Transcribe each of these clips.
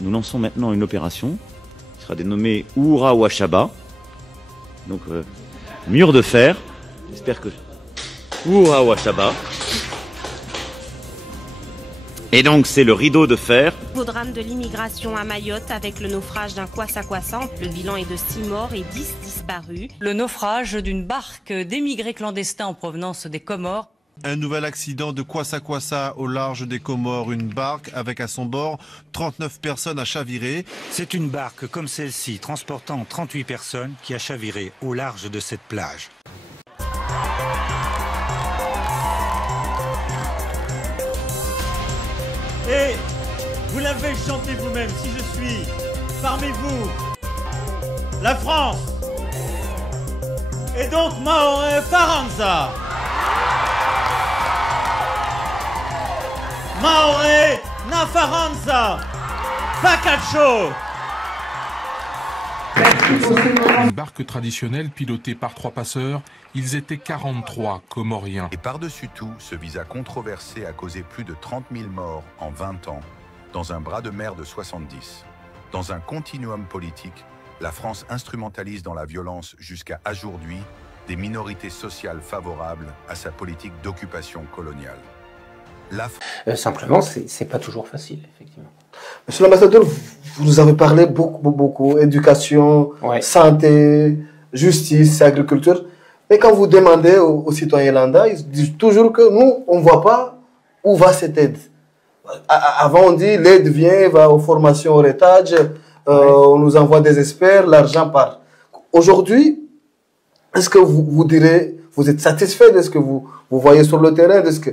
Nous lançons maintenant une opération qui sera dénommée Oura Wachaba. Donc, mur de fer. J'espère que... Oura Wachaba. Et donc, c'est le rideau de fer. Au drame de l'immigration à Mayotte avec le naufrage d'un kwassa-kwassa. Le bilan est de 6 morts et 10 disparus. Le naufrage d'une barque d'émigrés clandestins en provenance des Comores. Un nouvel accident de kwassa-kwassa au large des Comores. Une barque avec à son bord 39 personnes a chaviré. C'est une barque comme celle-ci, transportant 38 personnes, qui a chaviré au large de cette plage. Et vous l'avez chanté vous-même, si je suis parmi vous, la France, et donc Maoré Faranza. Maoré Nafaranza, Pacacho. Une barque traditionnelle pilotée par 3 passeurs, ils étaient 43 Comoriens. Et par-dessus tout, ce visa controversé a causé plus de 30 000 morts en 20 ans, dans un bras de mer de 70. Dans un continuum politique, la France instrumentalise dans la violence jusqu'à aujourd'hui des minorités sociales favorables à sa politique d'occupation coloniale. Simplement, c'est pas toujours facile, effectivement. Monsieur l'ambassadeur, vous nous avez parlé beaucoup, éducation, santé, justice, agriculture. Mais quand vous demandez aux citoyens lambda, ils disent toujours que nous, on ne voit pas où va cette aide. Avant, on dit l'aide vient, va aux formations, au retage, on nous envoie des experts, l'argent part. Aujourd'hui, est-ce que vous direz, vous êtes satisfait de ce que vous voyez sur le terrain, de ce que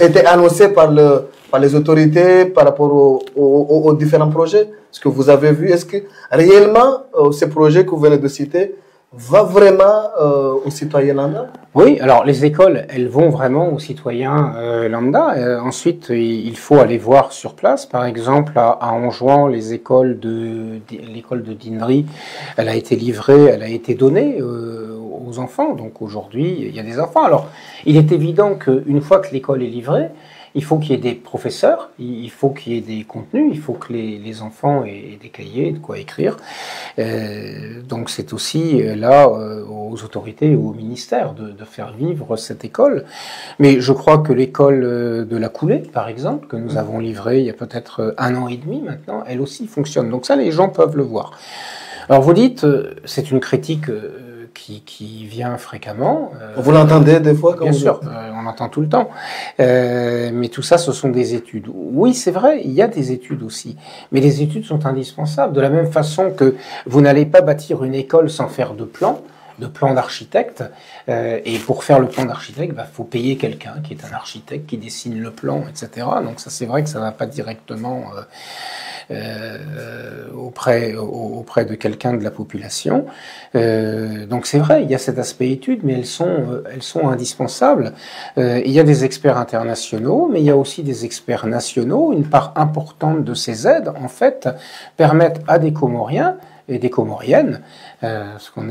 était annoncé par les autorités par rapport aux différents projets, ce que vous avez vu? Est-ce que réellement ces projets que vous venez de citer va vraiment aux citoyens lambda? Oui, alors les écoles, elles vont vraiment aux citoyens lambda. Ensuite, il faut aller voir sur place. Par exemple, à Anjouan, l'école de Dinnery, elle a été livrée, elle a été donnée aux enfants. Donc aujourd'hui, il y a des enfants. Alors, il est évident qu'une fois que l'école est livrée, il faut qu'il y ait des professeurs, il faut qu'il y ait des contenus, il faut que les enfants aient des cahiers, de quoi écrire. Donc c'est aussi là aux autorités et au ministère de faire vivre cette école. Mais je crois que l'école de la Coulée, par exemple, que nous avons livrée il y a peut-être 1 an et demi maintenant, elle aussi fonctionne. Donc ça, les gens peuvent le voir. Alors vous dites, c'est une critique qui vient fréquemment. Vous l'entendez des fois quand Bien sûr, on l'entend tout le temps. Mais tout ça, ce sont des études. Oui, c'est vrai, il y a des études aussi. Mais les études sont indispensables. De la même façon que vous n'allez pas bâtir une école sans faire de plan d'architecte. Et pour faire le plan d'architecte, faut payer quelqu'un qui est un architecte, qui dessine le plan, etc. Donc ça, c'est vrai que ça ne va pas directement auprès de quelqu'un de la population. Donc c'est vrai, il y a cet aspect études, mais elles sont indispensables. Il y a des experts internationaux, mais il y a aussi des experts nationaux. Une part importante de ces aides, en fait, permettent à des Comoriens et des Comoriennes, parce qu'on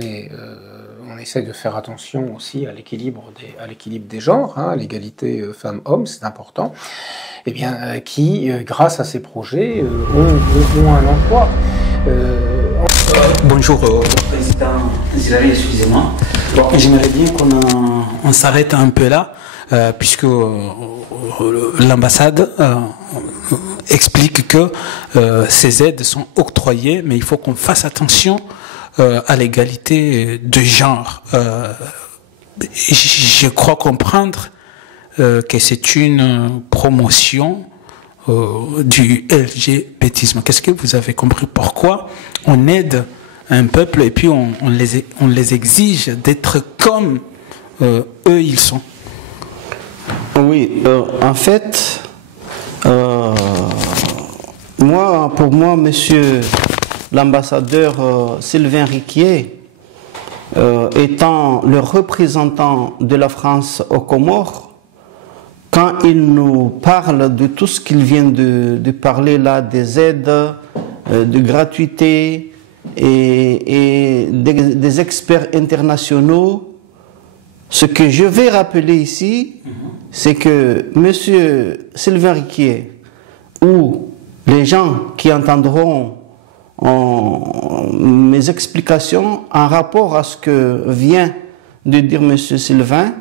on essaie de faire attention aussi à l'équilibre des genres, hein, l'égalité femmes-hommes, c'est important, et bien, qui, grâce à ces projets, ont un emploi. Bonjour, Président Zilari, excusez-moi. Bon, j'aimerais bien qu'on s'arrête un peu là, puisque l'ambassade explique que ces aides sont octroyées, mais il faut qu'on fasse attention à l'égalité de genre. Je crois comprendre que c'est une promotion du LGBTisme. Qu'est-ce que vous avez compris? Pourquoi on aide un peuple et puis on les exige d'être comme eux ils sont? Oui, en fait, pour moi, monsieur l'ambassadeur Sylvain Riquier, étant le représentant de la France aux Comores, quand il nous parle de tout ce qu'il vient de parler là, des aides, de gratuité et des experts internationaux, ce que je vais rappeler ici, c'est que M. Sylvain Riquier ou les gens qui entendront mes explications en rapport à ce que vient de dire M. Sylvain,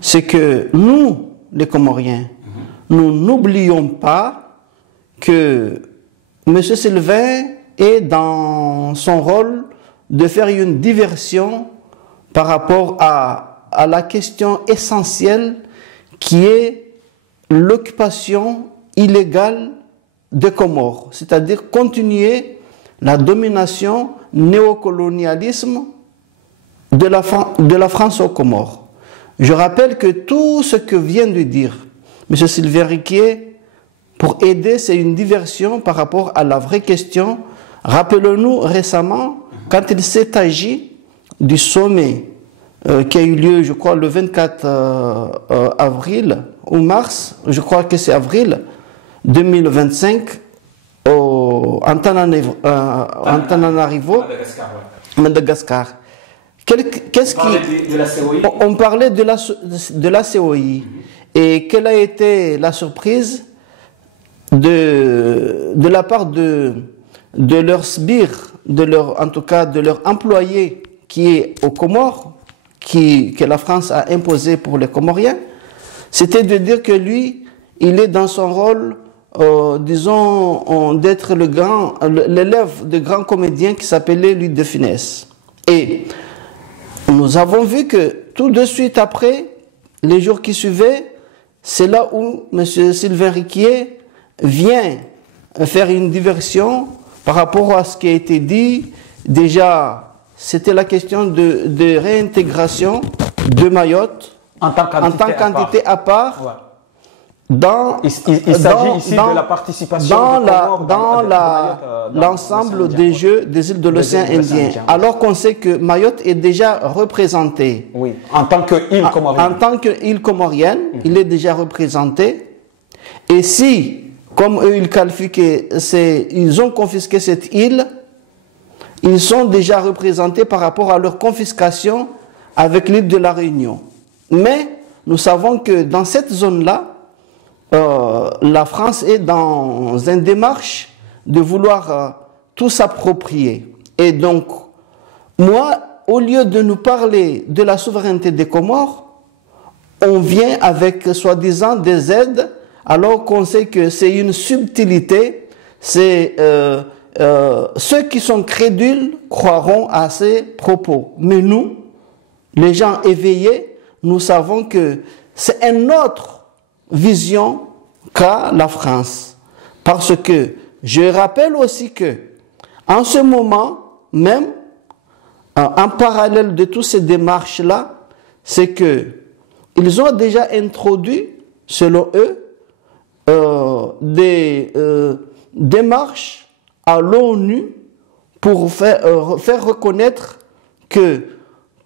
c'est que nous, les Comoriens, nous n'oublions pas que M. Sylvain est dans son rôle de faire une diversion par rapport à la question essentielle qui est l'occupation illégale des Comores, c'est-à-dire continuer la domination néocolonialisme de la France aux Comores. Je rappelle que tout ce que vient de dire M. Sylvain Riquier, pour aider, c'est une diversion par rapport à la vraie question. Rappelons-nous récemment, quand il s'est agi du sommet qui a eu lieu, je crois, le 24 avril ou mars, je crois que c'est avril 2025, en Antananarivo, Madagascar. Qu'est-ce qui... On parlait de la COI. Et quelle a été la surprise de la part de leur sbire, en tout cas de leur employé qui est aux Comores, que la France a imposé pour les Comoriens, c'était de dire que lui, il est dans son rôle, disons, d'être l'élève de grands comédiens qui s'appelait Louis de Funès. Et nous avons vu que tout de suite après, les jours qui suivaient, c'est là où M. Sylvain Riquier vient faire une diversion par rapport à ce qui a été dit. Déjà, c'était la question de réintégration de Mayotte en tant qu'entité à part. Ouais. Il s'agit ici de la participation dans l'ensemble des Jeux des îles de l'océan Indien. Alors qu'on sait que Mayotte est déjà représentée. Oui, en tant qu'île comorienne. En tant qu'île comorienne, il est déjà représenté. Et si, comme eux, ils qualifient ils ont confisqué cette île, ils sont déjà représentés par rapport à leur confiscation avec l'île de la Réunion. Mais nous savons que dans cette zone-là, la France est dans une démarche de vouloir tout s'approprier. Et donc, moi, au lieu de nous parler de la souveraineté des Comores, on vient avec soi-disant des aides, alors qu'on sait que c'est une subtilité. C'est ceux qui sont crédules croiront à ces propos. Mais nous, les gens éveillés, nous savons que c'est une autre vision qu'a la France. Parce que je rappelle aussi que en ce moment même, en parallèle de toutes ces démarches-là, c'est que ils ont déjà introduit, selon eux, des démarches à l'ONU pour faire reconnaître que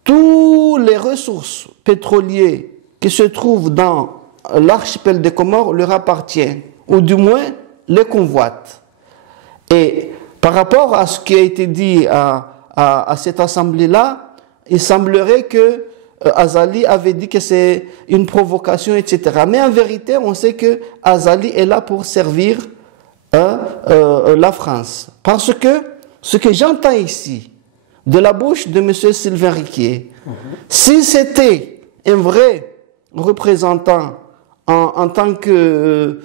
toutes les ressources pétrolières qui se trouvent dans l'archipel des Comores leur appartient, ou du moins les convoitent. Et par rapport à ce qui a été dit à cette assemblée-là, il semblerait que Azali avait dit que c'est une provocation, etc. Mais en vérité, on sait que Azali est là pour servir la France. Parce que ce que j'entends ici, de la bouche de M. Sylvain Riquier, si c'était un vrai représentant en tant que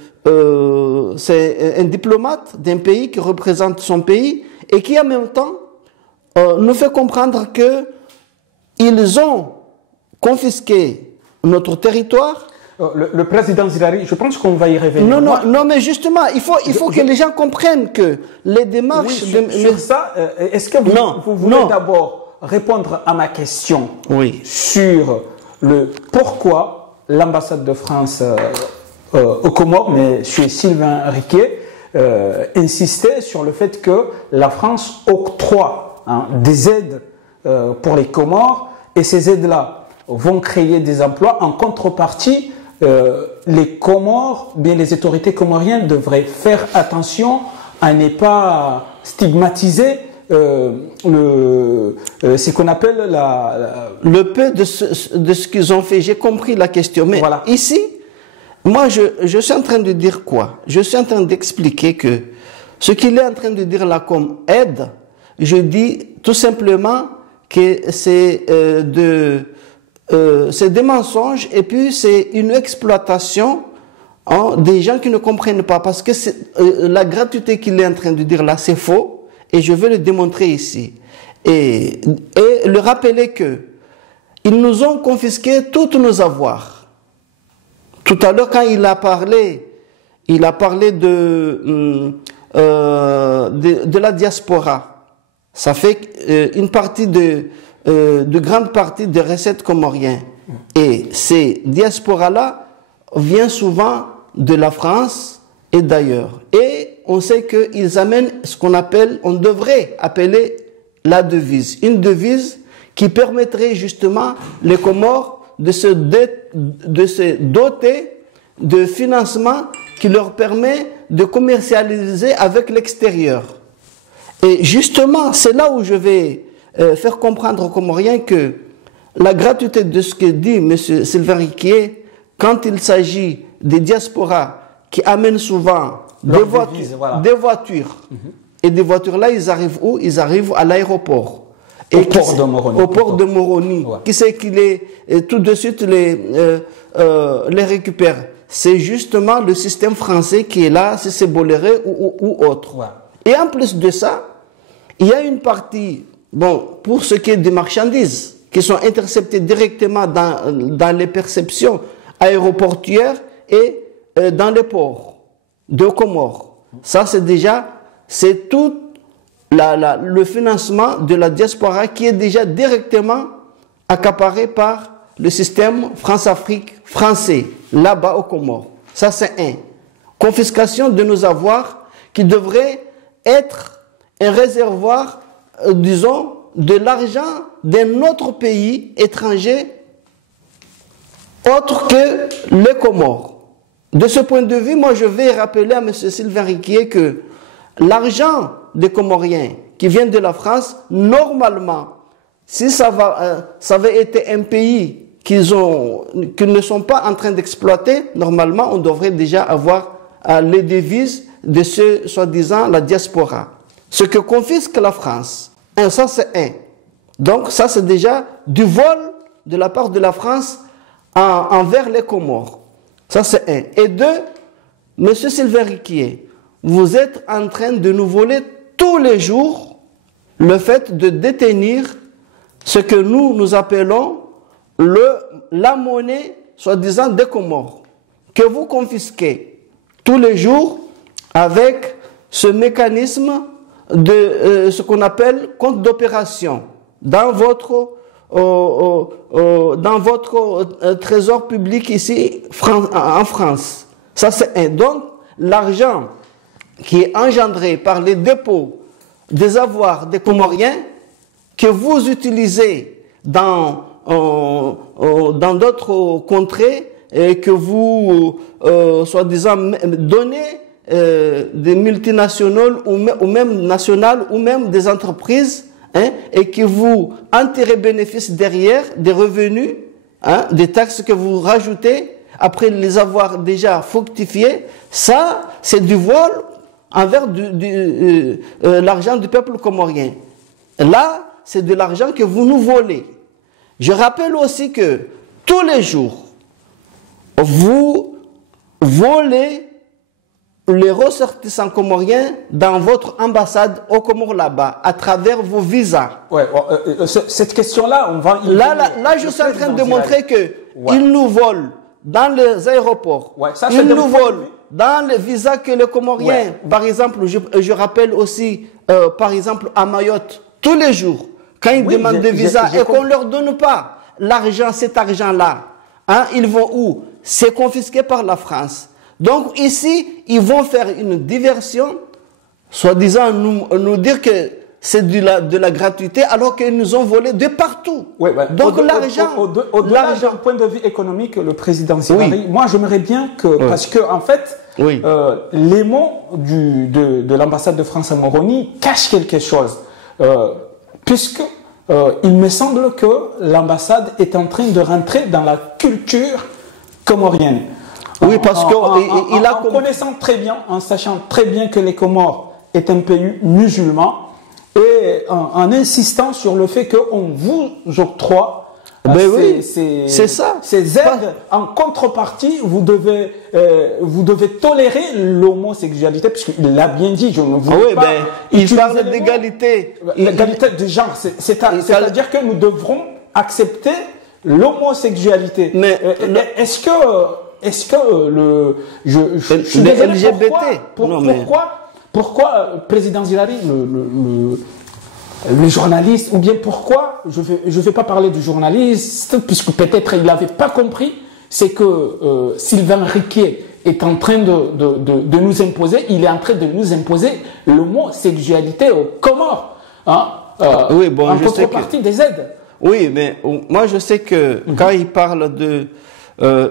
c'est un diplomate d'un pays qui représente son pays et qui en même temps nous fait comprendre que ils ont confisqué notre territoire. Le président Zilari, je pense qu'on va y revenir. Non, mais justement, il faut que les gens comprennent que les démarches... Oui, sur ça, est-ce que vous voulez d'abord répondre à ma question sur le pourquoi l'ambassade de France aux Comores, M. Sylvain Riquier, insistait sur le fait que la France octroie des aides pour les Comores, et ces aides-là vont créer des emplois. En contrepartie, les Comores, bien les autorités comoriennes devraient faire attention à ne pas stigmatiser ce qu'on appelle le peu de ce qu'ils ont fait. J'ai compris la question, mais voilà. Ici, moi, je suis en train de dire quoi? Je suis en train d'expliquer que ce qu'il est en train de dire là comme aide, je dis tout simplement que c'est des mensonges et puis c'est une exploitation des gens qui ne comprennent pas. Parce que la gratuité qu'il est en train de dire là, c'est faux et je vais le démontrer ici. Et le rappeler que ils nous ont confisqué tous nos avoirs. Tout à l'heure, quand il a parlé de la diaspora. Ça fait une partie de grande partie des recettes comoriennes. Et ces diasporas-là viennent souvent de la France et d'ailleurs. Et on sait qu'ils amènent ce on devrait appeler la devise. Une devise qui permettrait justement les Comores de se doter de financement qui leur permet de commercialiser avec l'extérieur. Et justement, c'est là où je vais faire comprendre aux Comoriens que la gratuité de ce que dit M. Sylvain Riquier, quand il s'agit des diasporas qui amènent souvent des voitures, et des voitures là, ils arrivent où? Ils arrivent à l'aéroport. Au port de Moroni. Au port de Moroni. Ouais. Qui c'est qui tout de suite les récupère? C'est justement le système français qui est là, si c'est Bolloré ou autre. Ouais. Et en plus de ça, il y a une partie, pour ce qui est des marchandises, qui sont interceptées directement dans les perceptions aéroportuaires et dans les ports de Comores. Ça, c'est tout le financement de la diaspora qui est déjà directement accaparé par le système France-Afrique français, là-bas aux Comores. Ça, c'est un. Confiscation de nos avoirs qui devrait être un réservoir, disons, de l'argent d'un autre pays étranger autre que les Comores. De ce point de vue, moi, je vais rappeler à M. Sylvain Riquier que l'argent des Comoriens qui viennent de la France, normalement, si ça avait été un pays qu'ils ne sont pas en train d'exploiter, normalement, on devrait déjà avoir les devises de ce, soi-disant, la diaspora. Ce que confisque la France, ça c'est un. Donc ça c'est déjà du vol de la part de la France envers les Comores. Ça c'est un. Et deux, M. Sylvain Riquier, vous êtes en train de nous voler tous les jours le fait de détenir ce que nous appelons la monnaie, soi-disant, des Comores, que vous confisquez tous les jours avec ce mécanisme de ce qu'on appelle compte d'opération dans votre trésor public ici en France. Ça c'est un. Donc l'argent qui est engendré par les dépôts des avoirs des Comoriens que vous utilisez dans d'autres contrées et que vous, soi-disant, donnez des multinationales ou même nationales ou même des entreprises, et que vous en tirez bénéfice derrière des revenus, des taxes que vous rajoutez après les avoir déjà fructifiés, ça c'est du vol envers l'argent du peuple comorien. Là, c'est de l'argent que vous nous volez. Je rappelle aussi que tous les jours, vous volez les ressortissants comoriens dans votre ambassade au Comores là-bas, à travers vos visas. Ouais, cette question-là, on va... Là, je suis en train de montrer qu'ils nous volent dans les aéroports. Ouais, ça, ils nous volent dans les visas que les Comoriens, par exemple, je rappelle aussi, par exemple, à Mayotte, tous les jours, quand ils demandent des visas et qu'on ne leur donne pas l'argent, cet argent-là, ils vont où? C'est confisqué par la France. Donc ici, ils vont faire une diversion, soi-disant nous dire que c'est de la gratuité, alors qu'ils nous ont volé de partout. Ouais, donc l'argent... Au-delà d'un point de vue économique, le président Sylvain, moi j'aimerais bien que... Parce que en fait, les mots de l'ambassade de France à Moroni cachent quelque chose. Puisque il me semble que l'ambassade est en train de rentrer dans la culture comorienne. Oui, parce qu'il a... En connaissant très bien, en sachant très bien que les Comores est un pays musulman, et en insistant sur le fait qu'on vous octroie ces aides, en contrepartie, vous devez tolérer l'homosexualité, puisqu'il l'a bien dit, je ne voulais pas... il parle d'égalité. L'égalité de genre, c'est-à-dire que nous devrons accepter l'homosexualité. Mais est-ce que je suis désolé, LGBT. Pourquoi président Zilari, le journaliste, ou bien pourquoi, je vais pas parler du journaliste, puisque peut-être il n'avait pas compris, c'est que Sylvain Riquier est en train de nous imposer, il est en train de nous imposer l'homosexualité aux Comores, en contrepartie des aides. Oui, mais moi je sais que quand il parle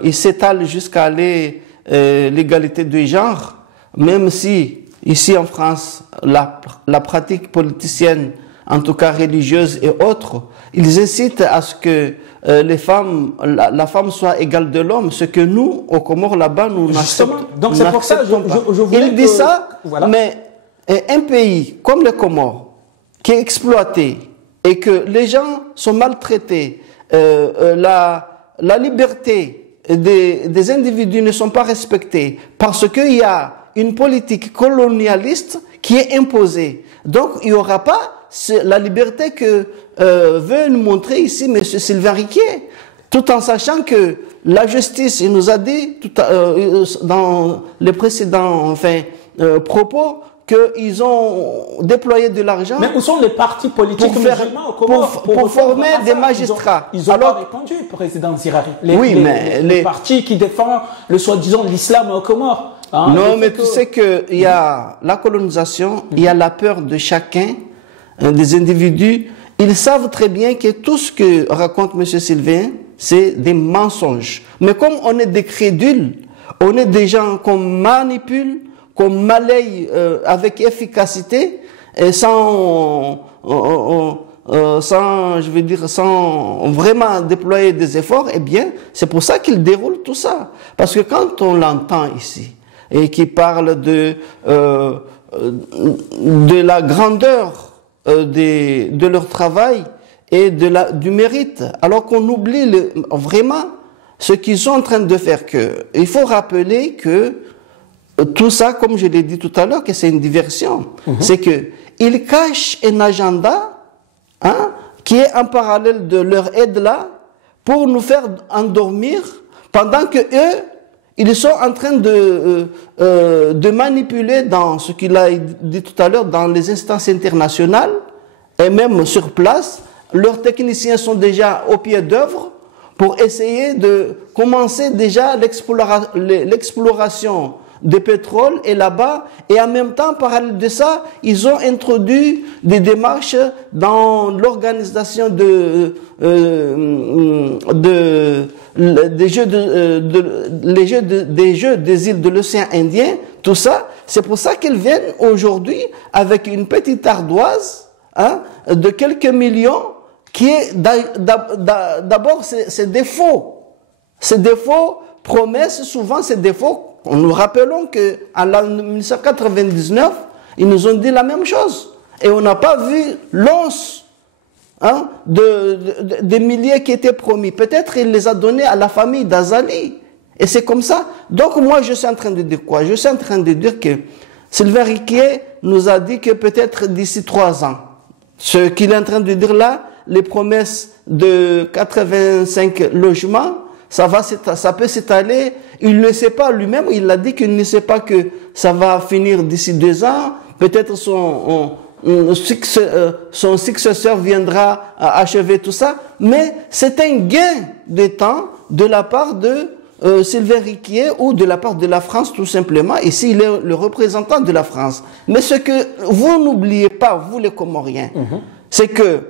il s'étale jusqu'à l'égalité de genre, même si ici en France, la pratique politicienne, en tout cas religieuse et autres, ils incitent à ce que les femmes, la femme soit égale de l'homme, ce que nous, au Comores, là-bas, nous n'acceptons pas. Donc c'est pour ça que je voulais Il dit ça, voilà. Mais un pays comme le Comores, qui est exploité, et que les gens sont maltraités, la liberté des individus ne sont pas respectées, parce qu'il y a une politique colonialiste qui est imposée. Donc il n'y aura pas la liberté que veut nous montrer ici M. Sylvain Riquier, tout en sachant que la justice, il nous a dit dans les précédents propos qu'ils ont déployé de l'argent. Mais où sont les partis politiques pour former des magistrats? Ils ont pas répondu, président Zilari. Les partis qui défendent le soi-disant l'islam aux Comores. Non, mais tu sais qu'il y a la colonisation, il y a la peur de chacun, des individus. Ils savent très bien que tout ce que raconte M. Sylvain, c'est des mensonges. Mais comme on est des crédules, on est des gens qu'on manipule, qu'on malaye avec efficacité, et sans vraiment déployer des efforts, eh bien, c'est pour ça qu'ils déroulent tout ça. Parce que quand on l'entend ici, et qui parle de la grandeur de leur travail et du mérite, alors qu'on oublie vraiment ce qu'ils sont en train de faire. Il faut rappeler que tout ça, comme je l'ai dit tout à l'heure, que c'est une diversion. C'est qu'ils cachent un agenda qui est en parallèle de leur aide là pour nous faire endormir pendant que eux, ils sont en train de manipuler dans ce qu'il a dit tout à l'heure, dans les instances internationales et même sur place. Leurs techniciens sont déjà au pied d'œuvre pour essayer de commencer déjà l'exploration de pétrole et là-bas, et en même temps, parallèle de ça, ils ont introduit des démarches dans l'organisation des jeux des îles de l'océan Indien, tout ça. C'est pour ça qu'ils viennent aujourd'hui avec une petite ardoise de quelques millions qui est d'abord c'est des faux. C'est des faux promesses, souvent c'est des faux. Nous rappelons qu'en 1999, ils nous ont dit la même chose. Et on n'a pas vu l'once des milliers qui étaient promis. Peut-être il les a donnés à la famille d'Azali. Et c'est comme ça. Donc moi, je suis en train de dire quoi? Je suis en train de dire que Sylvain Riquier nous a dit que peut-être d'ici 3 ans, ce qu'il est en train de dire là, les promesses de 85 logements, ça peut s'étaler. Il ne sait pas lui-même, il a dit qu'il ne sait pas que ça va finir d'ici 2 ans. Peut-être son successeur viendra achever tout ça. Mais c'est un gain de temps de la part de Sylvain Riquier ou de la part de la France tout simplement. Ici, il est le représentant de la France. Mais ce que vous n'oubliez pas, vous les Comoriens, c'est que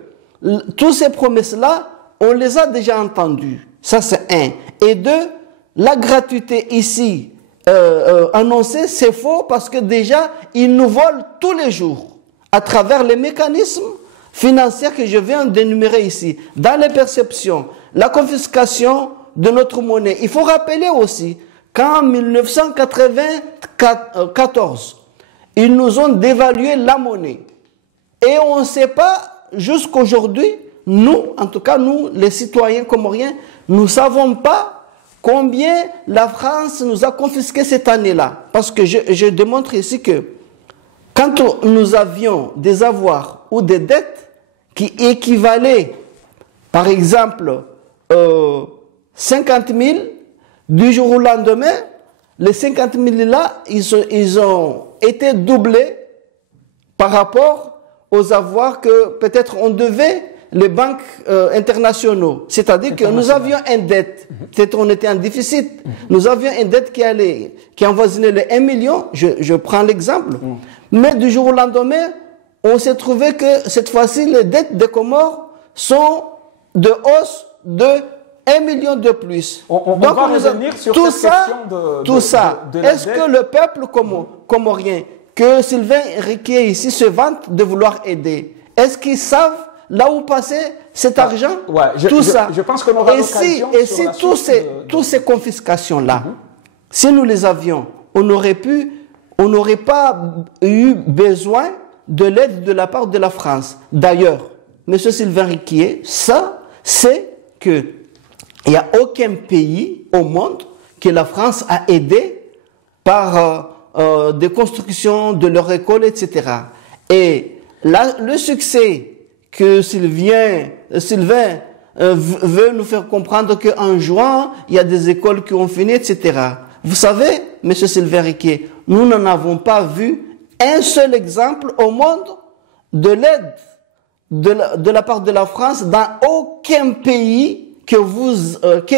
toutes ces promesses-là, on les a déjà entendues. Ça, c'est un. Et 2, la gratuité ici annoncée, c'est faux parce que déjà, ils nous volent tous les jours à travers les mécanismes financiers que je viens d'énumérer ici. Dans les perceptions, la confiscation de notre monnaie. Il faut rappeler aussi qu'en 1994, ils nous ont dévalué la monnaie. Et on ne sait pas, jusqu'aujourd'hui, nous, en tout cas nous, les citoyens comoriens, nous ne savons pas combien la France nous a confisqué cette année-là. Parce que je démontre ici que quand nous avions des avoirs ou des dettes qui équivalaient, par exemple, 50 000, du jour au lendemain, les 50 000 là, ils ont été doublés par rapport aux avoirs que peut-être on devait les banques internationaux. C'est-à-dire que nous avions une dette, peut-être on était en déficit, nous avions une dette qui avoisinait les 1 million, je prends l'exemple, mais du jour au lendemain, on s'est trouvé que cette fois-ci, les dettes des Comores sont de hausse de 1 million de plus. On va revenir sur tout cette ça, question de est-ce que le peuple comorien, que Sylvain Riquier ici se vante de vouloir aider, est-ce qu'ils savent là où passer cet argent? Je pense qu'on aura l'occasion. Et si toutes ces confiscations-là, si nous les avions, on n'aurait pas eu besoin de l'aide de la part de la France. D'ailleurs, M. Sylvain Riquier, ça, c'est que il n'y a aucun pays au monde que la France a aidé par des constructions de leur école, etc. Et là, le succès que Sylvain veut nous faire comprendre qu'en juin, il y a des écoles qui ont fini, etc. Vous savez, M. Sylvain Riquier, nous n'en avons pas vu un seul exemple au monde de l'aide de la part de la France dans aucun pays que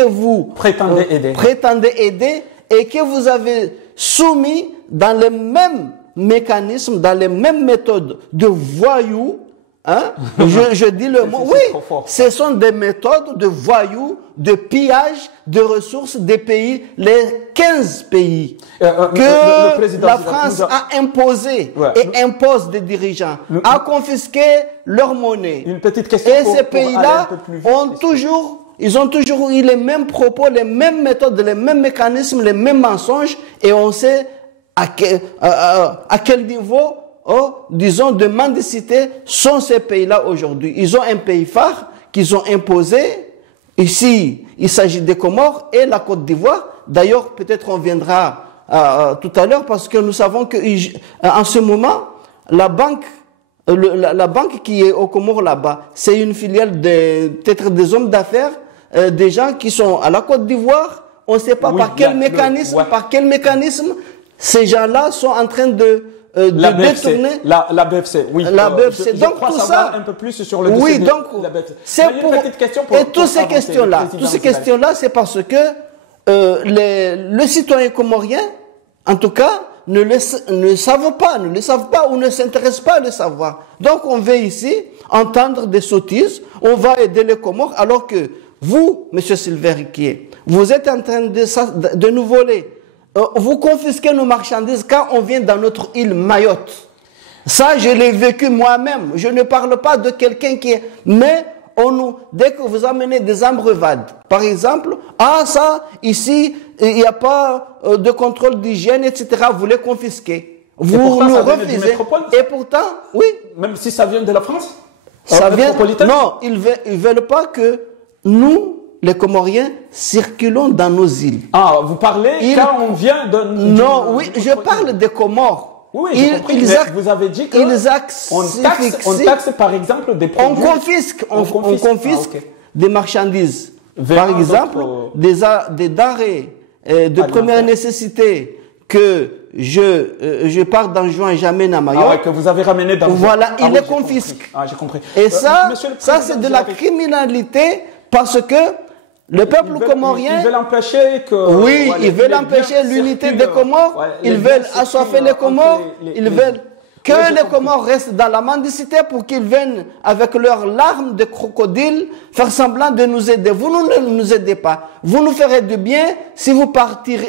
vous prétendez aider et que vous avez soumis dans les mêmes mécanismes, dans les mêmes méthodes de voyous. Hein? Je dis le mot. Oui, ce sont des méthodes de voyous, de pillage de ressources des pays, les 15 pays que la France a imposé et impose des dirigeants, a confisqué leur monnaie. Une petite question. Et ces pays-là ils ont toujours eu les mêmes propos, les mêmes méthodes, les mêmes mécanismes, les mêmes mensonges, et on sait à quel niveau, disons, de mendicité sont ces pays-là aujourd'hui. Ils ont un pays phare qu'ils ont imposé. Ici, il s'agit des Comores et la Côte d'Ivoire. D'ailleurs, peut-être on viendra tout à l'heure parce que nous savons que en ce moment, la banque qui est aux Comores là-bas, c'est une filiale peut-être des hommes d'affaires, des gens qui sont à la Côte d'Ivoire. On ne sait pas par quel mécanisme ces gens-là sont en train de détourner la BFC, oui. La BFC. Donc tout ça, un peu plus sur le dossier de la BFC. C'est pour et toutes ces questions-là, c'est parce que le citoyen comorien, en tout cas, ne savent pas ou ne s'intéressent pas à le savoir. Donc on veut ici entendre des sottises, on va aider les Comores, alors que vous, M. Sylvain Riquier, vous êtes en train de nous voler. Vous confisquez nos marchandises quand on vient dans notre île Mayotte. Ça, je l'ai vécu moi-même. Je ne parle pas de quelqu'un qui est... Mais dès que vous amenez des ambrevades, par exemple, ça, ici, il n'y a pas de contrôle d'hygiène, etc., vous les confisquez. Vous nous refusez. Et pourtant, oui. Même si ça vient de la France? Non, ils ne veulent pas que nous, les Comoriens, circulons dans nos îles. Vous parlez quand on vient de... Non, oui, je parle des Comores. Oui, vous avez dit qu'on taxe par exemple des produits. On confisque des marchandises. Par exemple, des denrées de première nécessité que je pars dans juin et j'amène à Mayotte. Que vous avez ramené dans Voilà, ils les confisquent. J'ai compris. Et ça c'est de la criminalité parce que le peuple comorien... Ils veulent empêcher que... Oui, ils veulent empêcher l'unité des Comores. Ils veulent assoiffer les Comores. Ils veulent que les Comores restent dans la mendicité pour qu'ils viennent avec leurs larmes de crocodile faire semblant de nous aider. Vous ne nous aidez pas. Vous nous ferez du bien si vous partez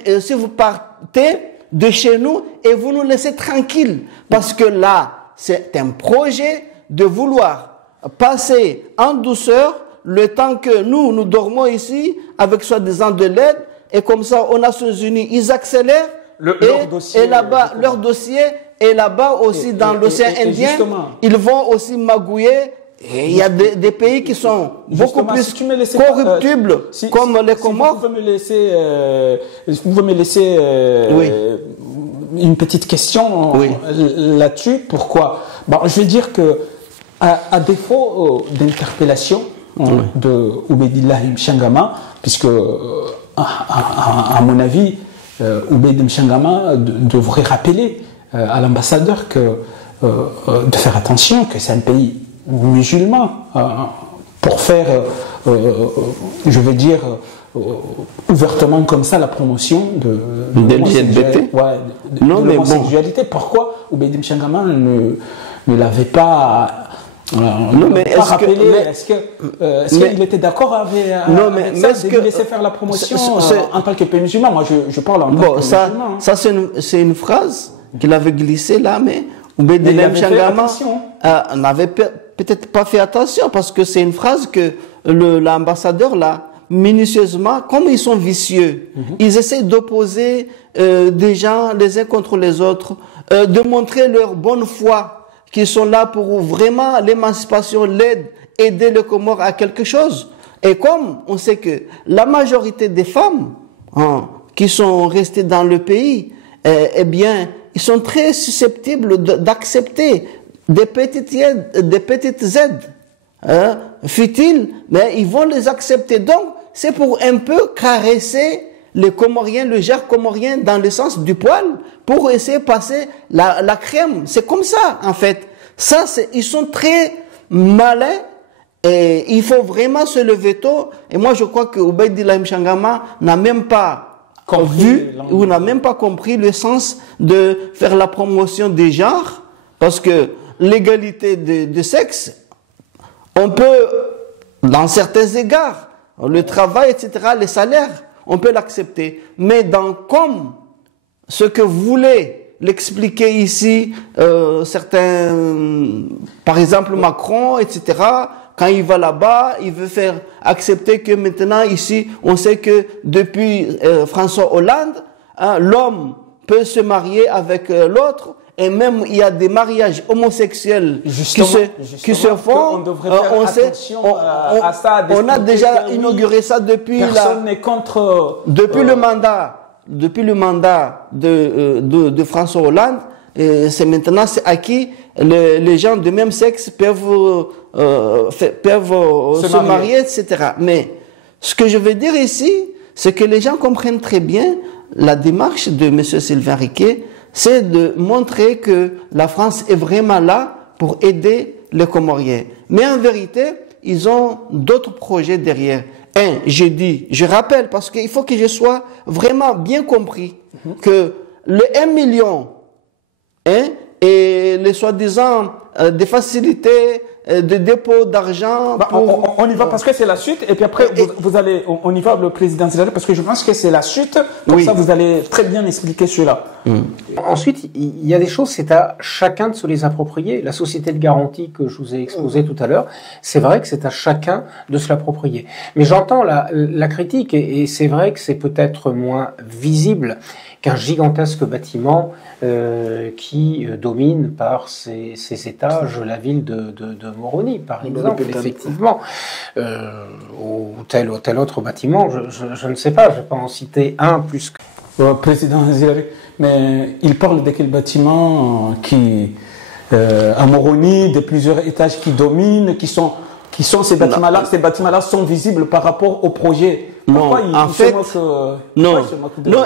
de chez nous et vous nous laissez tranquilles. Parce que là, c'est un projet de vouloir passer en douceur le temps que nous dormons ici avec soi-disant de l'aide et comme ça aux Nations Unies, ils accélèrent et là-bas, leur dossier, et là-bas aussi dans l'océan Indien, ils vont aussi magouiller. Et il y a des pays qui sont beaucoup plus corruptibles, comme les Comores. Vous pouvez me laisser une petite question là-dessus. Pourquoi? Je vais dire que, à défaut d'interpellation de Obeidillah Mchangama, puisque, à mon avis, Obeid Mchangama devrait rappeler à l'ambassadeur de faire attention, que c'est un pays musulman, pour faire, je veux dire, ouvertement comme ça la promotion de l'homosexualité. Pourquoi Obeid Mchangama ne l'avait pas est-ce qu'il était d'accord avec ça, de lui laisser faire la promotion en tant que pays musulman? Moi, je parle en tant que musulman. Ça, c'est une phrase qu'il avait glissée là, mais Obeidillah Mchangama n'avait peut-être pas fait attention, parce que c'est une phrase que l'ambassadeur là, minutieusement, comme ils sont vicieux, ils essaient d'opposer des gens les uns contre les autres, de montrer leur bonne foi, qui sont là pour vraiment l'émancipation, l'aide, aider le Comore à quelque chose. Et comme on sait que la majorité des femmes qui sont restées dans le pays, eh bien, ils sont très susceptibles d'accepter des petites aides, futiles, mais ils vont les accepter. Donc, c'est pour un peu caresser les Comoriens, le genre comorien dans le sens du poil, pour essayer de passer la crème. C'est comme ça, en fait. Ça, ils sont très malins, et il faut vraiment se lever tôt. Et moi, je crois que Obeidillah Mchangama n'a même pas vu ou n'a même pas compris le sens de faire la promotion des genres, parce que l'égalité de sexe, on peut, dans certains égards, le travail, etc., les salaires, on peut l'accepter. Mais comme ce que voulait l'expliquer ici certains, par exemple Macron, etc., quand il va là-bas, il veut faire accepter que maintenant ici, on sait que depuis François Hollande, l'homme peut se marier avec l'autre, et même il y a des mariages homosexuels qui se font. On devrait faire attention à ça. On a déjà inauguré ça depuis le mandat de François Hollande. C'est maintenant acquis. Les gens de même sexe peuvent se marier, etc. Mais ce que je veux dire ici, c'est que les gens comprennent très bien la démarche de M. Sylvain Riquet, c'est de montrer que la France est vraiment là pour aider les Comoriens. Mais en vérité, ils ont d'autres projets derrière. Je rappelle, parce qu'il faut que je sois vraiment bien compris, que le 1 million et les soi-disant des facilités de dépôt d'argent. On y va parce que c'est la suite, et puis après vous allez, on y va le présidentiel, parce que je pense que c'est la suite. Comme ça, vous allez très bien expliquer cela. Ensuite, il y a des choses, c'est à chacun de se les approprier. La société de garantie que je vous ai exposée tout à l'heure, c'est vrai que c'est à chacun de se l'approprier. Mais j'entends la critique, et c'est vrai que c'est peut-être moins visible qu'un gigantesque bâtiment qui domine par ses étages la ville de Moroni, par exemple, effectivement, ou tel autre bâtiment, je ne sais pas, je ne vais pas en citer un plus que... Président Zilari, mais il parle de quel bâtiment qui, à Moroni, de plusieurs étages qui dominent, qui sont ces bâtiments-là. Ces bâtiments-là sont visibles par rapport au projet. Non, en fait, non,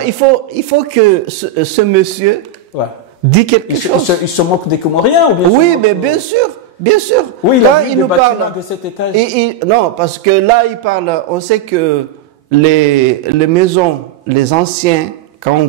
il faut que ce monsieur dit quelque chose. Il se moque des Comoriens, ou bien? Oui, mais bien sûr. Bien sûr. Oui, là, il nous parle de cet étage. Non, parce que là, il parle. On sait que les maisons, les anciens, quand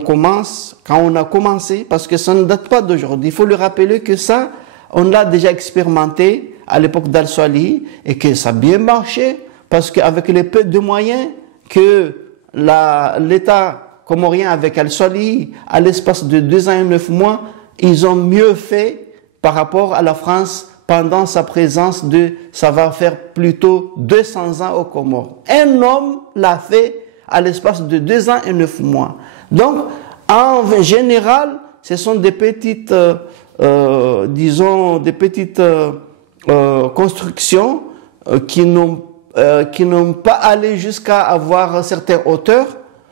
on a commencé, parce que ça ne date pas d'aujourd'hui. Il faut le rappeler que ça, on l'a déjà expérimenté à l'époque d'Al-Swali, et que ça a bien marché, parce qu'avec les peu de moyens que l'État comorien avec Al-Swali, à l'espace de 2 ans et 9 mois, ils ont mieux fait par rapport à la France pendant sa présence ça va faire plutôt 200 ans aux Comores. Un homme l'a fait à l'espace de 2 ans et 9 mois. Donc, en général, ce sont des petites, disons, des petites constructions qui n'ont pas allé jusqu'à avoir certaines hauteurs,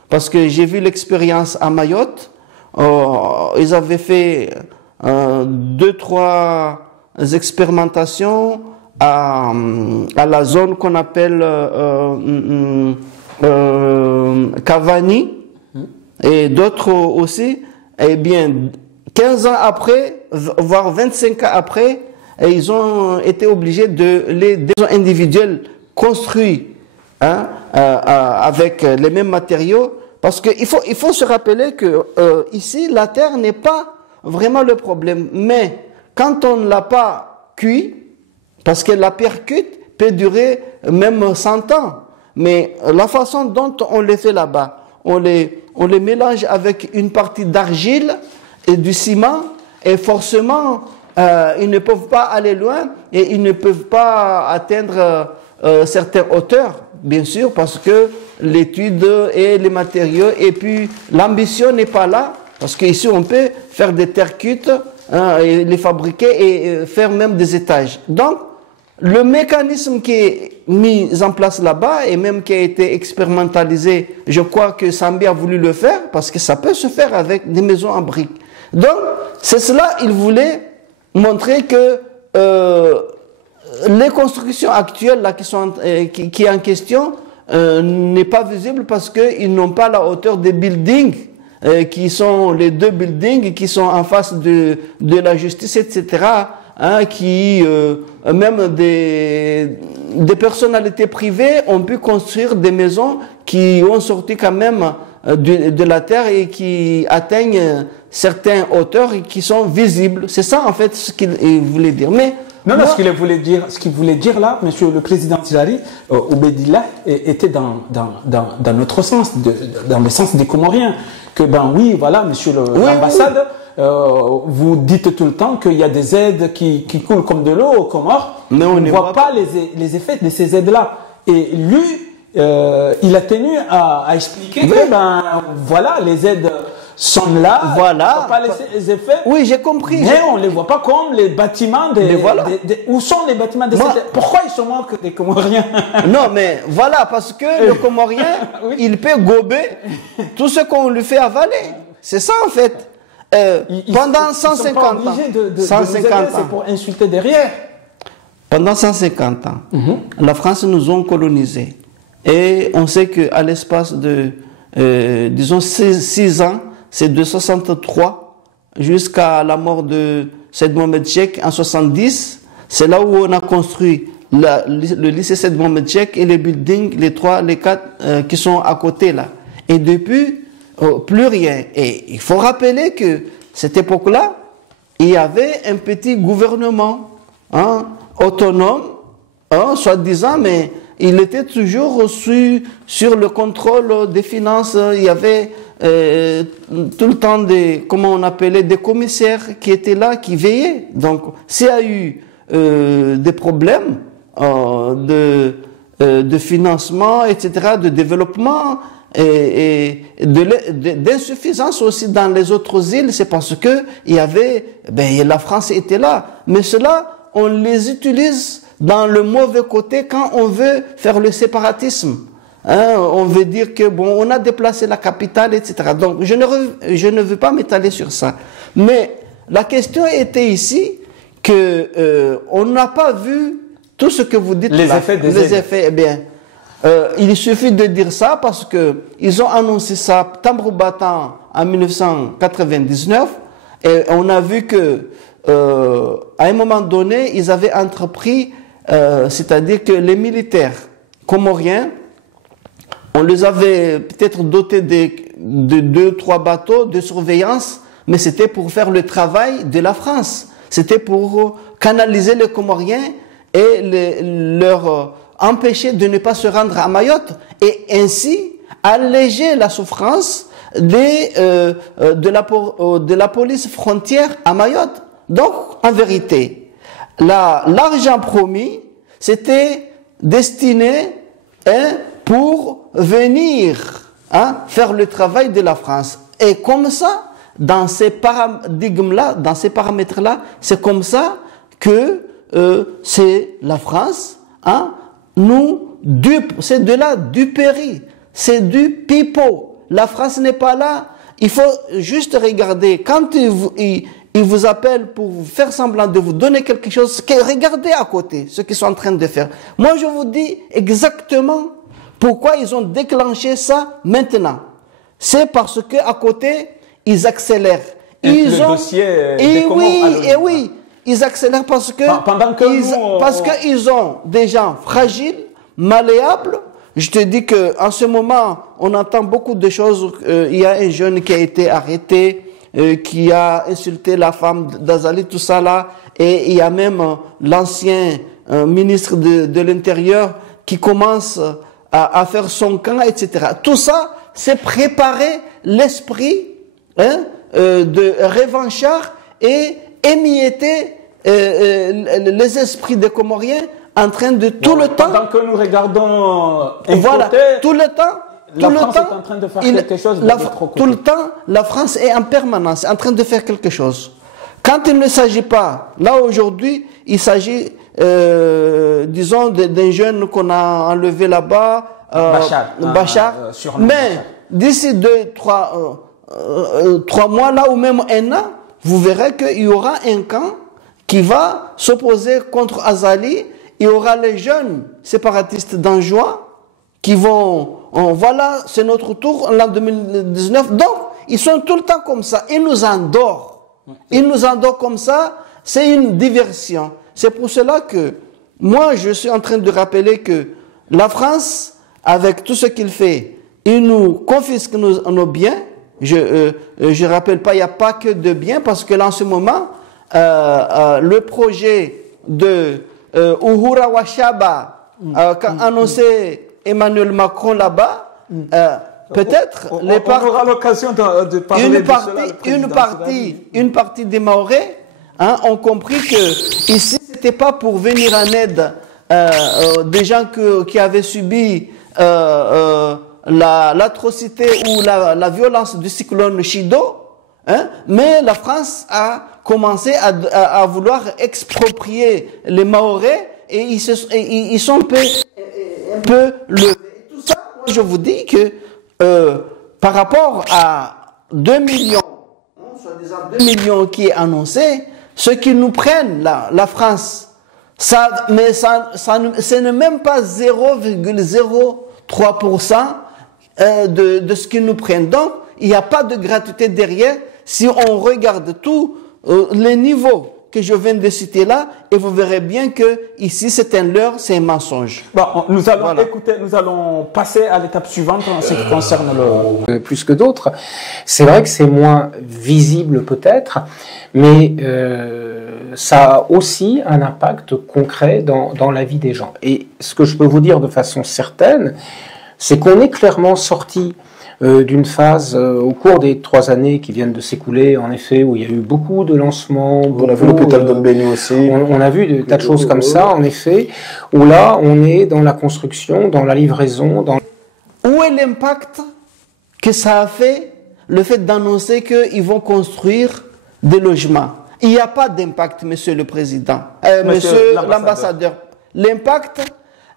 parce que j'ai vu l'expérience à Mayotte. Ils avaient fait 2-3 expérimentations à la zone qu'on appelle Cavani et d'autres aussi. Eh bien, 15 ans après, voire 25 ans après, ils ont été obligés de les maisons individuelles construits avec les mêmes matériaux, parce qu'il faut se rappeler que ici la terre n'est pas vraiment le problème, mais quand on ne l'a pas cuit, parce que la pierre cuite peut durer même 100 ans, mais la façon dont on les fait là-bas, on les mélange avec une partie d'argile et du ciment, et forcément ils ne peuvent pas aller loin et ils ne peuvent pas atteindre certaines hauteurs, bien sûr, parce que l'étude et les matériaux, et puis l'ambition n'est pas là, parce qu'ici on peut faire des terres cuites, et les fabriquer et faire même des étages. Donc, le mécanisme qui est mis en place là-bas et même qui a été expérimentalisé, je crois que Sambi a voulu le faire, parce que ça peut se faire avec des maisons en briques. Donc, c'est cela, il voulait montrer que les constructions actuelles là, qui est en question n'est pas visible parce qu'ils n'ont pas la hauteur des buildings qui sont les 2 buildings qui sont en face de la justice, etc. Qui même des personnalités privées ont pu construire des maisons qui ont sorti quand même de la terre et qui atteignent certaines hauteurs et qui sont visibles. C'est ça en fait ce qu'il voulait dire. Mais non, ce qu'il voulait dire là, monsieur le président Tijari, Oubedillah était dans notre sens, dans le sens des Comoriens. Que ben oui, voilà, monsieur l'ambassade, vous dites tout le temps qu'il y a des aides qui coulent comme de l'eau aux Comores, mais on ne voit pas les effets de ces aides-là. Et lui, il a tenu à expliquer que ben voilà, les aides sont là, voilà. On ne voit pas les effets. Oui, j'ai compris. Mais on ne les voit pas comme les bâtiments où sont les bâtiments de cette... Pourquoi ils se manquent des Comoriens? Non, mais voilà, parce que le Comorien, il peut gober tout ce qu'on lui fait avaler. C'est ça, en fait. Pendant 150 ans. 150 ans. C'est pour insulter derrière. Pendant 150 ans, la France nous a colonisés. Et on sait qu'à l'espace de, disons, 6 ans, c'est de 63 jusqu'à la mort de Seyd Mohamed Cheikh en 70. C'est là où on a construit le lycée Seyd Mohamed Cheikh et les buildings, les 3, les 4 qui sont à côté là. Et depuis, plus rien. Et il faut rappeler que cette époque-là, il y avait un petit gouvernement autonome, soi-disant, mais il était toujours sur le contrôle des finances. Il y avait tout le temps des commissaires qui étaient là, qui veillaient. Donc, s'il y a eu des problèmes de financement, etc., de développement et d'insuffisance aussi dans les autres îles, c'est parce que il y avait, la France était là. Mais cela, on les utilise dans le mauvais côté quand on veut faire le séparatisme. On veut dire que bon, on a déplacé la capitale, etc. Donc je ne veux pas m'étaler sur ça. Mais la question était ici que on n'a pas vu tout ce que vous dites les là. Effets des les effets. Eh bien, il suffit de dire ça parce que ils ont annoncé ça tambour battant en 1999 et on a vu que à un moment donné, ils avaient entrepris, c'est-à-dire que les militaires comoriens, on les avait peut-être dotés de 2-3 bateaux de surveillance, mais c'était pour faire le travail de la France. C'était pour canaliser les Comoriens et leur empêcher de ne pas se rendre à Mayotte et ainsi alléger la souffrance de la police frontière à Mayotte. Donc, en vérité, l'argent promis, c'était destiné pour venir faire le travail de la France. Et comme ça, dans ces paradigmes-là, dans ces paramètres-là, c'est comme ça que c'est la France, nous dupe, c'est de la duperie, c'est du pipeau. La France n'est pas là. Il faut juste regarder, quand il vous appelle pour faire semblant de vous donner quelque chose, regardez à côté ce qu'ils sont en train de faire. Moi, je vous dis exactement pourquoi ils ont déclenché ça maintenant. C'est parce qu'à côté, ils accélèrent. Ils ont... oui, ils accélèrent parce que qu'ils ont des gens fragiles, malléables. Je te dis que en ce moment, on entend beaucoup de choses. Il y a un jeune qui a été arrêté, qui a insulté la femme d'Azali, tout ça là, et il y a même l'ancien ministre de l'Intérieur qui commence à faire son camp, etc. Tout ça, c'est préparer l'esprit de revanchard et émietter les esprits des Comoriens en train de tout le temps. Pendant que nous regardons voilà, tout le temps. La France est en train de faire quelque chose de l'autre côté. Tout le temps, la France est en permanence en train de faire quelque chose. Quand il ne s'agit pas, là aujourd'hui, il s'agit, disons, d'un jeune qu'on a enlevé là-bas, Bachar. Mais d'ici 3 mois, là ou même un an, vous verrez qu'il y aura un camp qui va s'opposer contre Azali. Il y aura les jeunes séparatistes d'Anjoua qui vont, voilà, c'est notre tour en l'an 2019. Donc, ils sont tout le temps comme ça. Ils nous endorment. Ils nous endorment comme ça. C'est une diversion. C'est pour cela que moi, je suis en train de rappeler que la France, avec tout ce qu'il fait, il nous confisque nos biens. Je rappelle pas, il n'y a pas que de biens, parce que là, en ce moment, le projet de Uhura Washaba, qu'a annoncé Emmanuel Macron là-bas, peut-être on aura l'occasion de parler une partie des Mahorais ont compris que ici c'était pas pour venir en aide des gens qui avaient subi l'atrocité ou la violence du cyclone Chido, mais la France a commencé à vouloir exproprier les Mahorais et ils sont un peu levés. Tout ça, moi je vous dis que par rapport à 2 millions, soi-disant 2 millions qui est annoncé, ce qu'ils nous prennent la France, ce n'est même pas 0,03% de ce qu'ils nous prennent. Donc, il n'y a pas de gratuité derrière si on regarde tous les niveaux que je viens de citer là, et vous verrez bien que ici c'est un leurre, c'est un mensonge. Bon, nous allons écouter, nous allons passer à l'étape suivante en ce qui concerne le... Plus que d'autres, c'est vrai que c'est moins visible peut-être, mais ça a aussi un impact concret dans la vie des gens. Et ce que je peux vous dire de façon certaine, c'est qu'on est clairement sorti d'une phase au cours des 3 années qui viennent de s'écouler, en effet, où il y a eu beaucoup de lancements. On a vu l'hôpital d'Ambeni aussi. On a vu des tas de choses comme ça, en effet, où là, on est dans la construction, dans la livraison. Où est l'impact que ça a fait, le fait d'annoncer qu'ils vont construire des logements? Il n'y a pas d'impact, monsieur le président, monsieur l'ambassadeur. L'impact,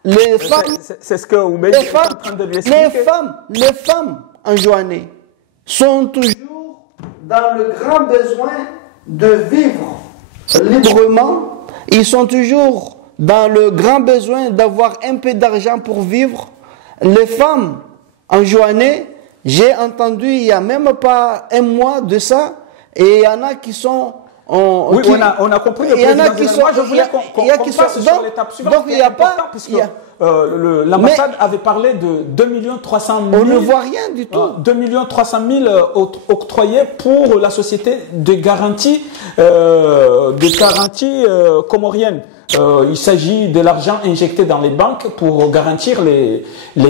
les femmes, c'est ce que Oumé est en train de lui expliquer. Les femmes enjoignées sont toujours dans le grand besoin de vivre librement. Ils sont toujours dans le grand besoin d'avoir un peu d'argent pour vivre. Les femmes enjoignées, j'ai entendu il n'y a même pas un mois de ça, et il y en a qui sont... on a compris le président. Il y en a qui sont... Moi, je voulais qu'on passe sur l'étape suivante. Donc, il n'y a pas... L'ambassade avait parlé de 2 300 000... On ne voit rien du tout. 2 300 000 octroyés pour la société de garantie comorienne. Il s'agit de l'argent injecté dans les banques pour garantir les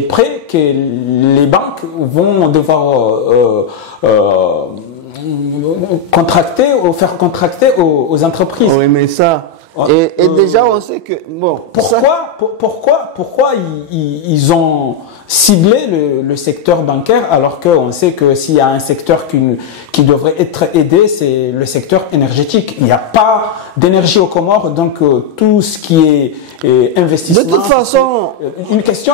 prêts que les banques vont devoir faire contracter aux entreprises. Oui, mais ça... Et déjà, on sait que... Bon, pourquoi ils ont ciblé le secteur bancaire alors qu'on sait que s'il y a un secteur qui devrait être aidé, c'est le secteur énergétique. Il n'y a pas d'énergie aux Comores, donc tout ce qui est investissement... De toute façon...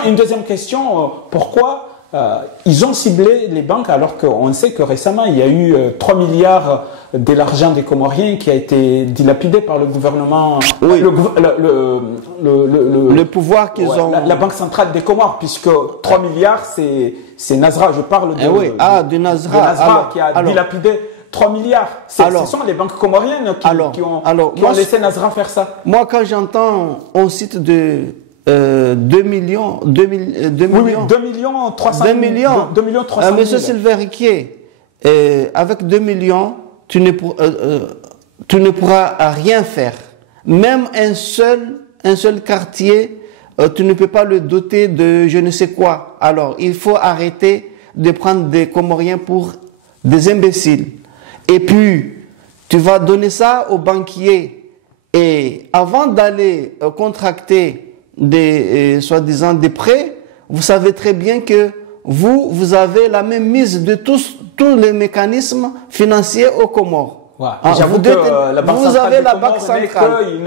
Une deuxième question, pourquoi ils ont ciblé les banques alors qu'on sait que récemment il y a eu 3 milliards de l'argent des Comoriens qui a été dilapidé par le gouvernement, oui. le pouvoir qu'ils ont... La Banque centrale des Comores, puisque 3 milliards c'est Nazra, je parle de, de Nazra qui a dilapidé 3 milliards. Ce sont les banques comoriennes qui ont laissé Nazra faire ça. Moi quand j'entends, on cite de 2 millions 300 000. Monsieur Sylvain Riquier, avec 2 millions, tu ne pourras rien faire. Même un seul quartier, tu ne peux pas le doter de je ne sais quoi. Alors, il faut arrêter de prendre des Comoriens pour des imbéciles. Et puis, tu vas donner ça aux banquiers. Et avant d'aller contracter soi-disant des prêts, vous savez très bien que vous avez la même mise de tous les mécanismes financiers aux Comores. Ouais. Vous avez la Banque centrale.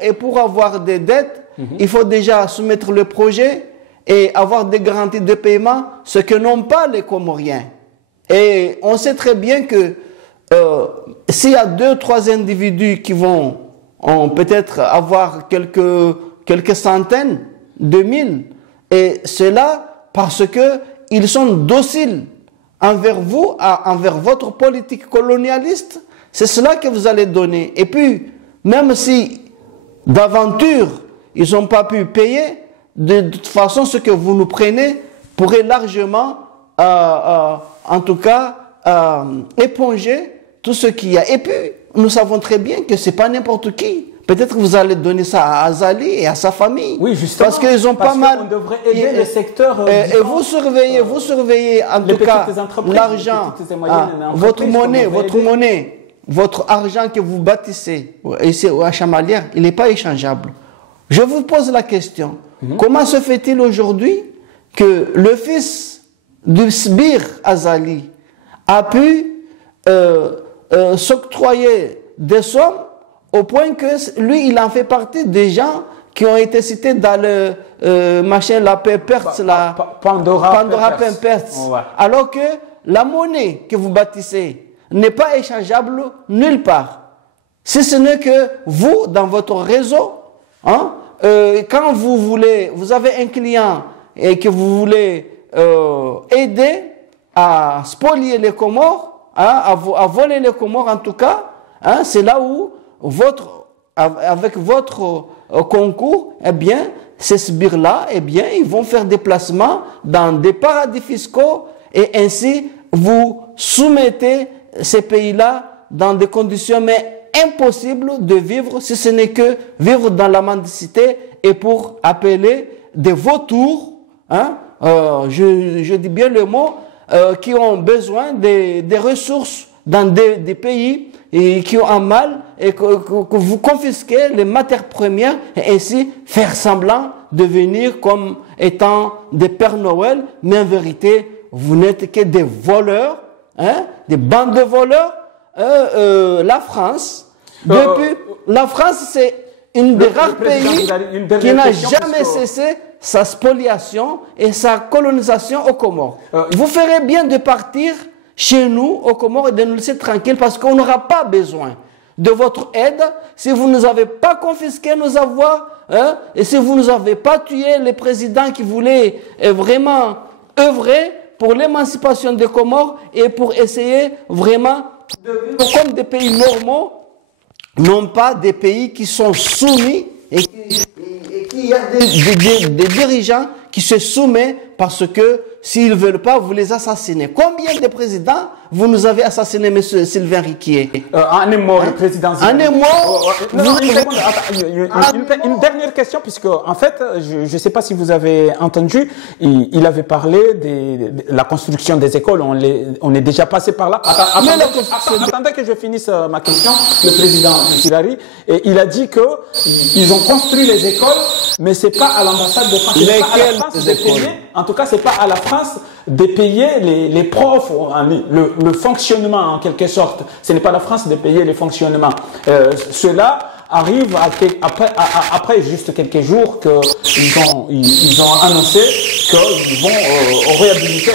Et pour avoir des dettes, il faut déjà soumettre le projet et avoir des garanties de paiement, ce que n'ont pas les Comoriens. Et on sait très bien que s'il y a 2-3 individus qui vont peut-être avoir quelques centaines de mille, et cela parce que ils sont dociles envers vous, envers votre politique colonialiste. C'est cela que vous allez donner. Et puis, même si d'aventure ils n'ont pas pu payer, de toute façon, ce que vous nous prenez pourrait largement, en tout cas, éponger tout ce qu'il y a. Et puis, nous savons très bien que c'est pas n'importe qui. Peut-être que vous allez donner ça à Azali et à sa famille. Oui, justement. Parce qu'ils ont pas mal. On devrait aider le secteur. Et vous surveillez en tout cas l'argent, votre monnaie, votre argent que vous bâtissez ici à Chamalières, il n'est pas échangeable. Je vous pose la question. Comment se fait-il aujourd'hui que le fils du sbire Azali a pu s'octroyer des sommes au point que lui, il en fait partie des gens qui ont été cités dans le machin, la Pempertz, la Pandora Pempertz. Ouais. Alors que la monnaie que vous bâtissez n'est pas échangeable nulle part. Si ce n'est que vous, dans votre réseau, quand vous avez un client et que vous voulez aider à spolier les Comores, à voler les Comores en tout cas, c'est là où avec votre concours, eh bien, ces sbires-là, eh bien, ils vont faire des placements dans des paradis fiscaux et ainsi vous soumettez ces pays-là dans des conditions mais impossibles de vivre, si ce n'est que vivre dans la mendicité et pour appeler des vautours, je dis bien le mot, qui ont besoin des ressources dans des pays et qui ont un mal et que vous confisquez les matières premières et ainsi faire semblant de venir comme étant des Pères Noël, mais en vérité, vous n'êtes que des voleurs, des bandes de voleurs. La France, la France, c'est une des rares pays qui n'a jamais cessé sa spoliation et sa colonisation aux Comores. Vous ferez bien de partir chez nous, aux Comores, et de nous laisser tranquilles parce qu'on n'aura pas besoin de votre aide si vous ne nous avez pas confisqué nos avoirs, et si vous ne nous avez pas tué les présidents qui voulaient vraiment œuvrer pour l'émancipation des Comores et pour essayer vraiment de vivre comme des pays normaux, non pas des pays qui sont soumis et qu'il y a des dirigeants qui se soumettent parce que s'ils ne veulent pas, vous les assassinez. Combien de présidents vous nous avez assassiné, monsieur Sylvain Riquier. En un mot, le président En un mot. Une dernière question, puisque en fait, je ne sais pas si vous avez entendu, il avait parlé de la construction des écoles. On est déjà passé par là. Attendez que je finisse ma question. Le président Hilary, et il a dit que ils ont construit les écoles, mais c'est pas à l'ambassade de France. En tout cas, c'est pas à la France de payer les profs, le fonctionnement en quelque sorte. Ce n'est pas la France de payer le fonctionnement. Cela arrive après juste quelques jours qu'ils ont annoncé qu'ils vont réhabiliter,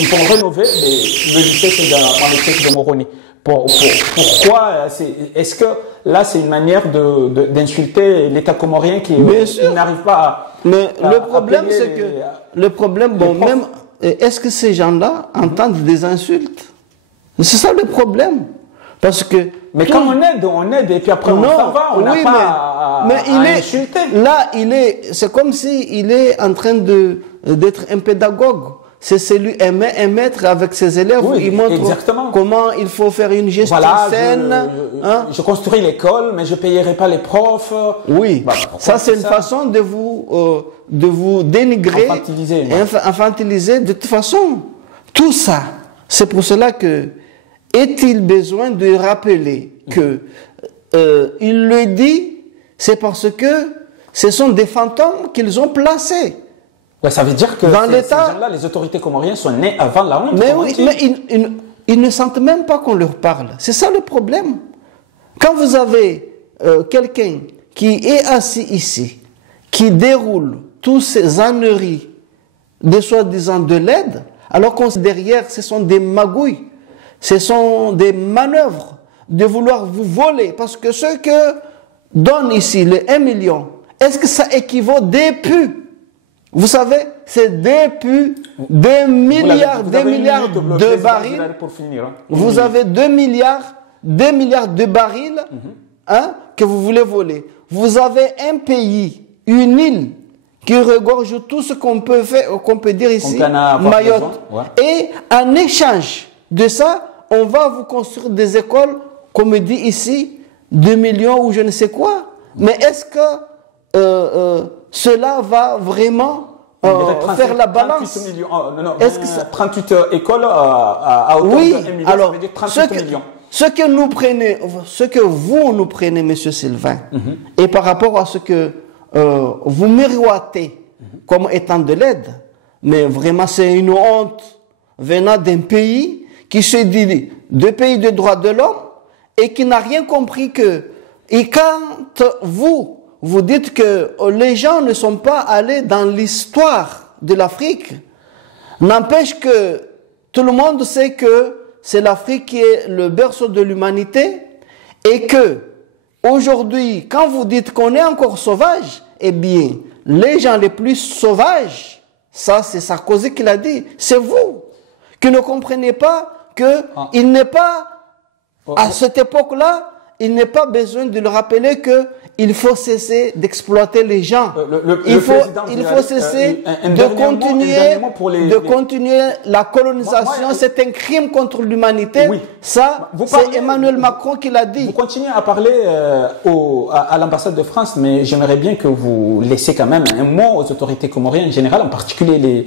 ils vont rénover le lycée dans le lycée de Moroni. Pourquoi est-ce que là c'est une manière d'insulter l'État comorien qui n'arrive pas Mais le problème c'est que le problème même est-ce que ces gens-là entendent des insultes? C'est ça le problème. Parce que quand on aide et puis après on s'en va, on n'a pas à insulter. Là, c'est comme si il est en train d'être un pédagogue. C'est lui un maître avec ses élèves. Il montre comment il faut faire une gestion saine. Je construis l'école, mais je ne payerai pas les profs. Oui, ça c'est une façon de vous dénigrer, infantiliser. De toute façon, tout ça, c'est pour cela que est-il besoin de rappeler que il le dit, c'est parce que ce sont des fantômes qu'ils ont placés. Ça veut dire que ces gens-là, les autorités comoriennes sont nées avant la honte. Mais oui, mais ils ne sentent même pas qu'on leur parle. C'est ça le problème. Quand vous avez quelqu'un qui est assis ici, qui déroule tous ces âneries de soi-disant de l'aide, alors qu'on derrière, ce sont des magouilles, ce sont des manœuvres de vouloir vous voler. Parce que ce que donne ici les 1 million, est-ce que ça équivaut depuis? Vous savez, c'est depuis 2 milliards de barils. Vous avez 2 milliards de barils que vous voulez voler. Vous avez un pays, une île, qui regorge tout ce qu'on peut faire, qu'on peut dire ici, Mayotte. Et en échange de ça, on va vous construire des écoles, comme on dit ici, 2 millions ou je ne sais quoi. Mais est-ce que cela va vraiment faire la balance? 38 millions. Est-ce que 38 écoles à hauteur de 1 million, alors, ça veut dire 38 millions. Ce que vous nous prenez, monsieur Sylvain, et par rapport à ce que vous miroitez comme étant de l'aide, mais vraiment c'est une honte venant d'un pays qui se dit de pays de droits de l'homme et qui n'a rien compris et quand vous dites que les gens ne sont pas allés dans l'histoire de l'Afrique, n'empêche que tout le monde sait que c'est l'Afrique qui est le berceau de l'humanité et que aujourd'hui, quand vous dites qu'on est encore sauvage, eh bien, les gens les plus sauvages, ça c'est Sarkozy qui l'a dit, c'est vous qui ne comprenez pas qu'il n'est pas, à cette époque-là, il n'est pas besoin de le rappeler qu'il faut cesser d'exploiter les gens. Il faut cesser de continuer la colonisation. C'est un crime contre l'humanité. Oui. Ça, c'est Emmanuel Macron qui l'a dit. Vous continuez à parler à l'ambassade de France, mais j'aimerais bien que vous laissiez quand même un mot aux autorités comoriennes en général, en particulier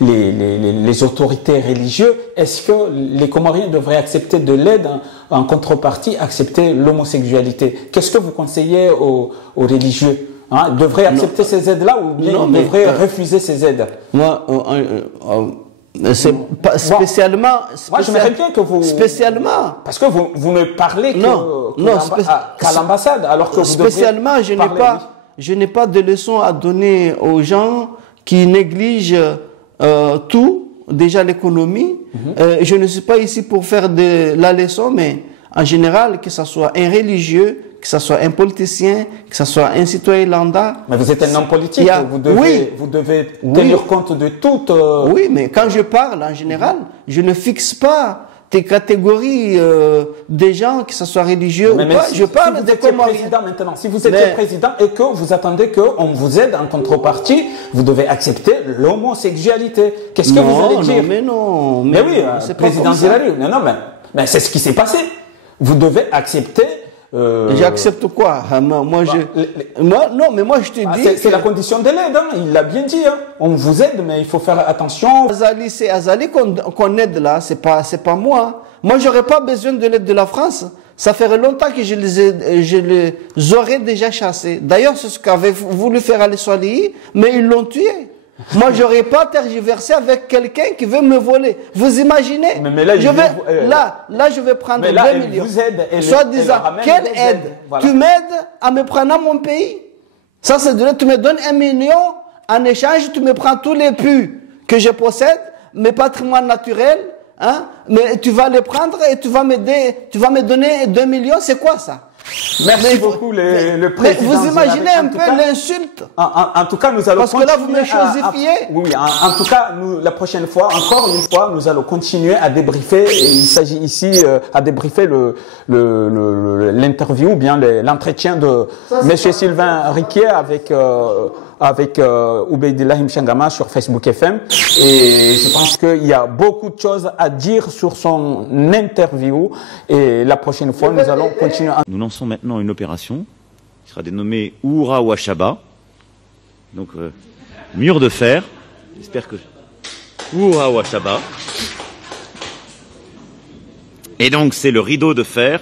les autorités religieuses. Est-ce que les Comoriens devraient accepter de l'aide en contrepartie, accepter l'homosexualité? Qu'est-ce que vous conseillez aux religieux? Ils devraient accepter ces aides-là ou bien ils devraient refuser ces aides? Moi, c'est pas spécialement. Moi, j'aimerais bien que vous. Spécialement. Parce que vous ne parlez qu'à l'ambassade, alors que vous spécialement, je n'ai pas de leçons à donner aux gens qui négligent tout, déjà l'économie. Je ne suis pas ici pour faire de la leçon, mais en général, que ce soit un religieux, que ce soit un politicien, que ce soit un citoyen lambda. Mais vous êtes un homme politique, vous devez tenir compte de tout. Oui, mais quand je parle en général, je ne fixe pas des catégories des gens, que ce soit religieux ou pas. Je parle des Comoriens. Maintenant, si vous étiez président et que vous attendez qu'on vous aide en contrepartie, vous devez accepter l'homosexualité. Qu'est-ce que vous allez dire? Non, mais oui, c'est président Zilali. Non, mais c'est ce qui s'est passé. Vous devez accepter. J'accepte quoi? Moi, je te dis. C'est la condition de l'aide, hein. Il l'a bien dit. Hein. On vous aide, mais il faut faire attention. Azali, c'est Azali qu'on aide là, c'est pas moi. Moi, j'aurais pas besoin de l'aide de la France. Ça ferait longtemps que je les aurais déjà chassés. D'ailleurs, c'est ce qu'avait voulu faire Ali Swalihi, mais ils l'ont tué. Moi, j'aurais pas tergiversé avec quelqu'un qui veut me voler. Vous imaginez? Mais là, je vais prendre 2 millions. Soit disant, quelle aide? Voilà. Tu m'aides à me prendre à mon pays? Ça, c'est de là, tu me donnes 1 million, en échange, tu me prends tous les puits que je possède, mes patrimoines naturels, hein? Mais tu vas les prendre et tu vas me donner 2 millions, c'est quoi ça? Merci beaucoup, le président. Mais vous imaginez un peu l'insulte? En tout cas, nous allons Parce que là, vous me chosifiez. Oui, en tout cas, la prochaine fois, encore une fois, nous allons continuer à débriefer. Il s'agit ici à débriefer l'interview ou bien l'entretien de Monsieur Sylvain Riquier avec Obeidillah Mchangama sur Facebook FM. Et je pense qu'il y a beaucoup de choses à dire sur son interview. Et la prochaine fois, nous allons continuer à... Nous lançons maintenant une opération qui sera dénommée Uhura Washaba. Donc, mur de fer. J'espère que... Uhura Washaba. Et donc, c'est le rideau de fer